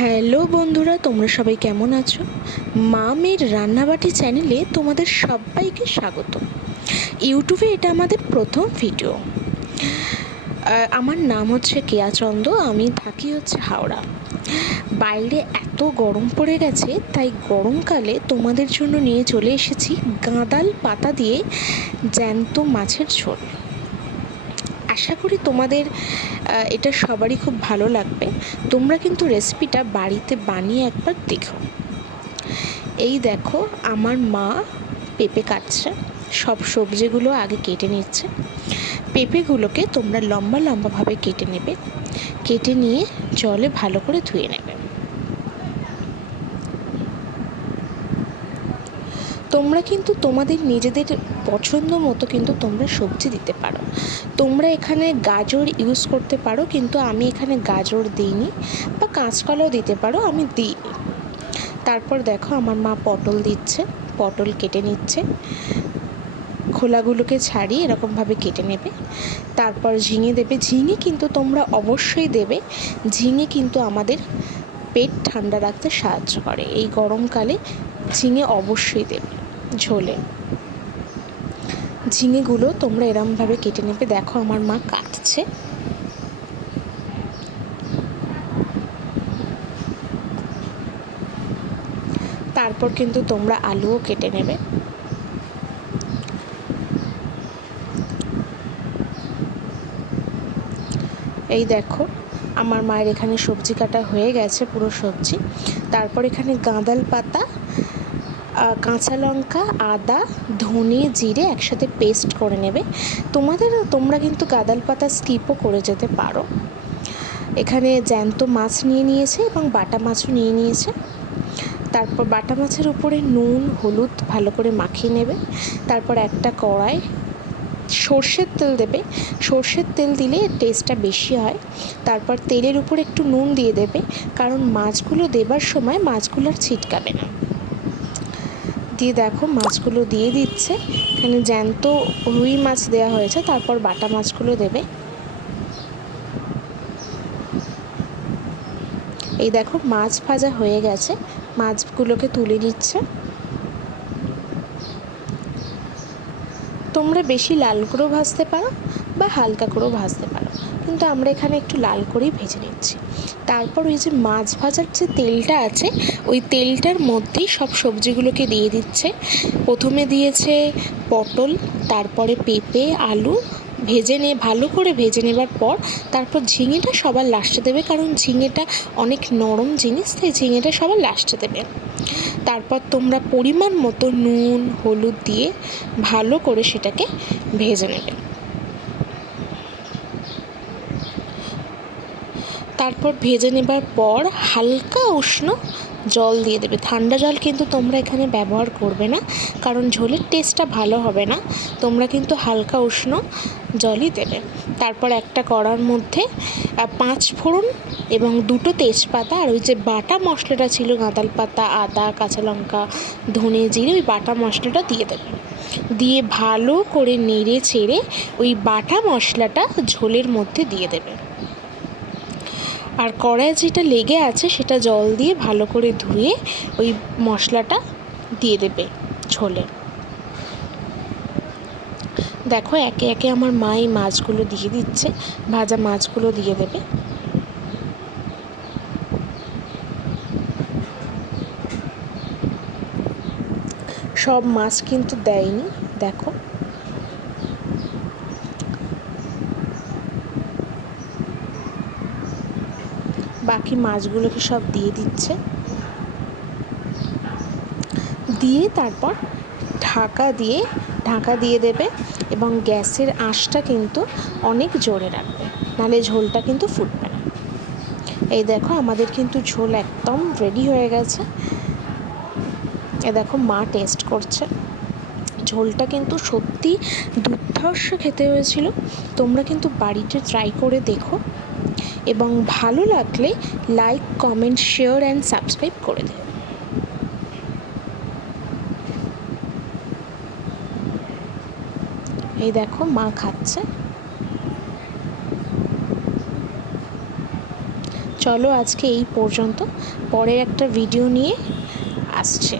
Hello বন্ধুরা, তোমরা সবাই কেমন আছো? মা মেয়ের রান্নাবাটি চ্যানেলে তোমাদের সবাইকে স্বাগত। ইউটিউবে এটা আমাদের প্রথম ভিডিও। আমার নাম হচ্ছে কেয়া চন্দ, আমি থাকি হচ্ছে হাওড়া। বাইরে এত গরম পড়ে গেছে, তাই গরমকালে তোমাদের জন্য নিয়ে চলে এসেছি গাঁদাল পাতা দিয়ে জ্যান্ত মাছের ঝোল। আশা করি তোমাদের এটা সবারই খুব ভালো লাগবে। তোমরা কিন্তু রেসিপিটা বাড়িতে বানিয়ে একবার দেখো। এই দেখো, আমার মা পেঁপে কাটছে, সব সবজিগুলো আগে কেটে নিচ্ছে। পেঁপেগুলোকে তোমরা লম্বা লম্বাভাবে কেটে নেবে, কেটে নিয়ে জলে ভালো করে ধুয়ে নেবে। তোমরা কিন্তু তোমাদের নিজেদের পছন্দ মতো কিন্তু তোমরা সবজি দিতে পারো। তোমরা এখানে গাজর ইউজ করতে পারো, কিন্তু আমি এখানে গাজর দিইনি, বা কাঁচকলাও দিতে পারো, আমি দিইনি। তারপর দেখো, আমার মা পটল দিচ্ছে, পটল কেটে নিচ্ছে, খোলাগুলোকে ছাড়িয়ে এরকমভাবে কেটে নেবে। তারপর ঝিঙে দেবে। ঝিঙে কিন্তু তোমরা অবশ্যই দেবে। ঝিঙে কিন্তু আমাদের পেট ঠান্ডা রাখতে সাহায্য করে। এই গরমকালে ঝিঙে অবশ্যই দেবে ঝোলে। ঝিঙেগুলো তোমরা এরমভাবে কেটে নেবে। দেখো, আমার মা কাটছে। তারপর কিন্তু তোমরা আলুও কেটে নেবে। এই দেখো, আমার মায়ের এখানে সবজি কাটা হয়ে গেছে, পুরো সবজি। তারপর এখানে গাঁদাল পাতা, কাঁচা লঙ্কা, আদা, ধনে, জিরে একসাথে পেস্ট করে নেবে। তোমরা কিন্তু গাঁদাল পাতা স্কিপও করে যেতে পারো। এখানে জ্যান্ত মাছ নিয়ে নিয়েছে এবং বাটা মাছও নিয়ে নিয়েছে। তারপর বাটা মাছের উপরে নুন হলুদ ভালো করে মাখিয়ে নেবে। তারপর একটা কড়াই সর্ষের তেল দেবে। সর্ষের তেল দিলে টেস্টটা বেশি হয়। তারপর তেলের উপর একটু নুন দিয়ে দেবে, কারণ মাছগুলো দেবার সময় মাছগুলো আর ছিটকাবে না। দিয়ে দেখো, মাছগুলো দিয়ে দিচ্ছে। এখানে জ্যান্ত রুই মাছ দেওয়া হয়েছে। তারপর বাটা মাছগুলো দেবে। এই দেখো, মাছ ভাজা হয়ে গেছে, মাছগুলোকে তুলে নিচ্ছে। তোমরা বেশি লাল করেও ভাজতে পারো বা হালকা করেও ভাজতে পারো, কিন্তু আমরা এখানে একটু লাল করেই ভেজে নিচ্ছি। তারপর ওই যে মাছ ভাজার যে তেলটা আছে, ওই তেলটার মধ্যেই সব সবজিগুলোকে দিয়ে দিচ্ছে। প্রথমে দিয়েছে পটল, তারপরে পেঁপে, আলু ভালো করে ভেজে নেবার পর তারপর ঝিঙেটা সবার লাস্টে দেবে, কারণ ঝিঙেটা অনেক নরম জিনিস, তাই ঝিঙেটা সবার লাস্টে দেবে। তারপর তোমরা পরিমাণ মতো নুন হলুদ দিয়ে ভালো করে সেটাকে ভেজে নেবে। তারপর ভেজে নেবার পর হালকা উষ্ণ জল দিয়ে দেবে। ঠান্ডা জল কিন্তু তোমরা এখানে ব্যবহার করবে না, কারণ ঝোলের টেস্টটা ভালো হবে না। তোমরা কিন্তু হালকা উষ্ণ জলই দেবে। তারপর একটা কড়ার মধ্যে 5 ফোড়ন এবং 2টো তেজপাতা আর ওই যে বাটা মশলাটা ছিল গাঁদাল পাতা, আদা, কাঁচা লঙ্কা, ধনে, জিরে, ওই বাটা মশলাটা দিয়ে দেবে। দিয়ে ভালো করে নেড়ে চেড়ে ওই বাটা মশলাটা ঝোলের মধ্যে দিয়ে দেবে। আর কড়াইয়ে যেটা লেগে আছে সেটা জল দিয়ে ভালো করে ধুয়ে ওই মশলাটা দিয়ে দেবে ঝোলে। দেখো, একে একে আমার মা এই মাছগুলো দিয়ে দিচ্ছে, ভাজা মাছগুলো দিয়ে দেবে। সব মাছ কিন্তু দেয়নি, দেখো। বাকি মাছগুলোকে সব দিয়ে দিচ্ছে, দিয়ে তারপর ঢাকা দিয়ে দেবে এবং গ্যাসের আঁচটা কিন্তু অনেক জোরে রাখবে, নাহলে ঝোলটা কিন্তু ফুটবে না। এই দেখো, আমাদের কিন্তু ঝোল একদম রেডি হয়ে গেছে। এ দেখো, মা টেস্ট করছে। ঝোলটা কিন্তু সত্যি দুর্ধর্ষ খেতে হয়েছিল। তোমরা কিন্তু বাড়িতে ট্রাই করে দেখো, এবং ভালো লাগলে like comment share and subscribe করে দিও। এই দেখো, মা খাচ্ছে। চলো আজকে এই পর্যন্ত, পরের একটা ভিডিও নিয়ে আসছে।